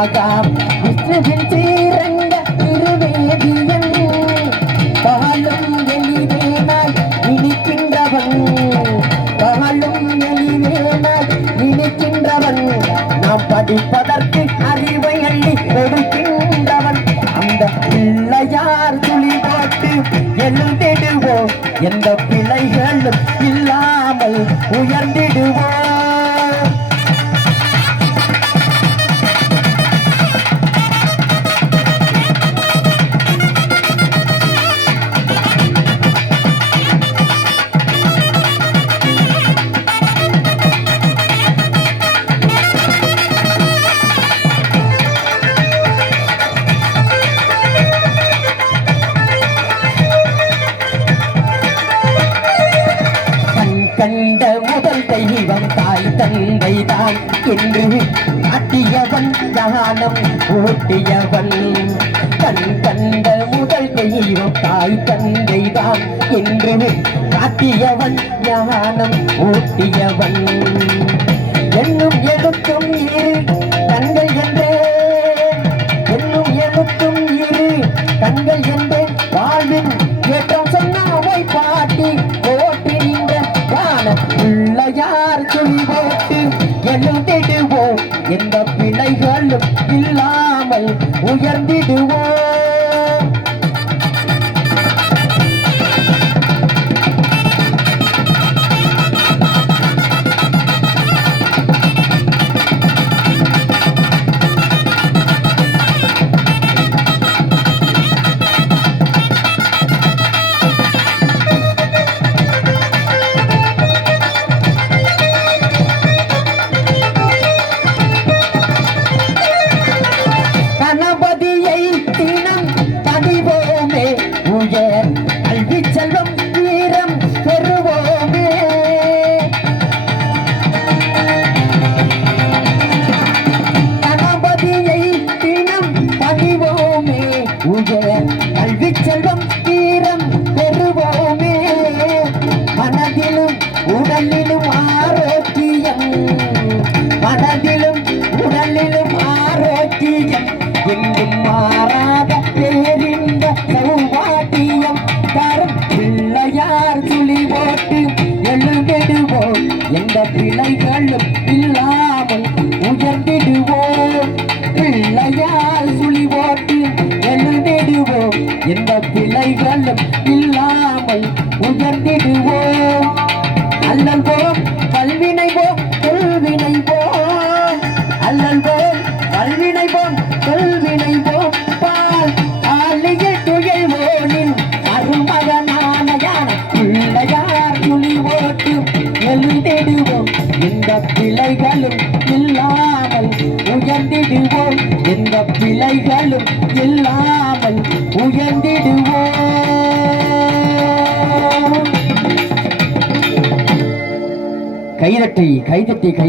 ஆகாம் விஷ்ணுவின் ஸ்ரீரங்க திருவேதியன் பாலும் எளிவேனாய் இனிக்கின்றவன் பாலும் எளிவேனாய் இனிக்கின்றவன் நாம் படிப்பதற்கு அறிவை அள்ளி கொடுக்கின்றவன் அந்த பிள்ளையார் துளி போட்டு எழுந்திடுவோம் எந்த பிழைகளும் இல்லாமல் உயர்ந்திடுவோம் கண்ட முதல் தெய்வம் தாய் தந்தை தான் என்று காட்டியவன் ஞானம் ஊட்டியவன் கண்ட முதல் தெய்வம் தாய் தந்தை தான் என்று காட்டியவன் ஞானம் ஊட்டியவன் என்னும் எழுத்தும் இரு கண்கள் என்றே என்னும் எழுத்தும் இரு கண்கள் என்றே வாழ்வின் ஏற்றம் சொன்னாவை பாட்டி ஓட்டி பிள்ளையார் துளி போட்டு எழுந்திடுவோம் எந்த பிழைகளும் இல்லாமல் உயர்ந்திடுவோம் கல்வி செல்வம் வீரம் பெறுவோமே கணபதியை தினம் பணிவோமே கல்வி செல்வம் வீரம் பெறுவோமே மனதிலும் உடலிலும் ஆரோக்கியம் மனதிலும் உடலிலும் ஆரோக்கியம் எங்கும் மாறாத பேரிந்த சௌபாட்டியம் தரும் பிள்ளையார் துளி போட்டு எழுந்திடுவோம் எந்த பிழைகளும் இல்லாமல் உயர்ந்திடுவோம் பிள்ளையார் துளி போட்டு எழுந்திடுவோம் எந்த பிழைகளும் இல்லாமல் உயர்ந்திடுவோம் அல்லல் போம் கல்வினை போம் கொள்வினை போம் அல்லல் போம் கல்வினை போம் கொள்வினை போம் பால் ஆலிய துயல்வோனின் அருமகனான யான பிள்ளையார் துளி போட்டு எழுந்திடுவோம் எந்த பிழைகளும் இல்லாமல் உயர்ந்திடுவோம் எந்த பிழைகளும் இல்லாமல் உயர்ந்திடுவோம் கைதட்டி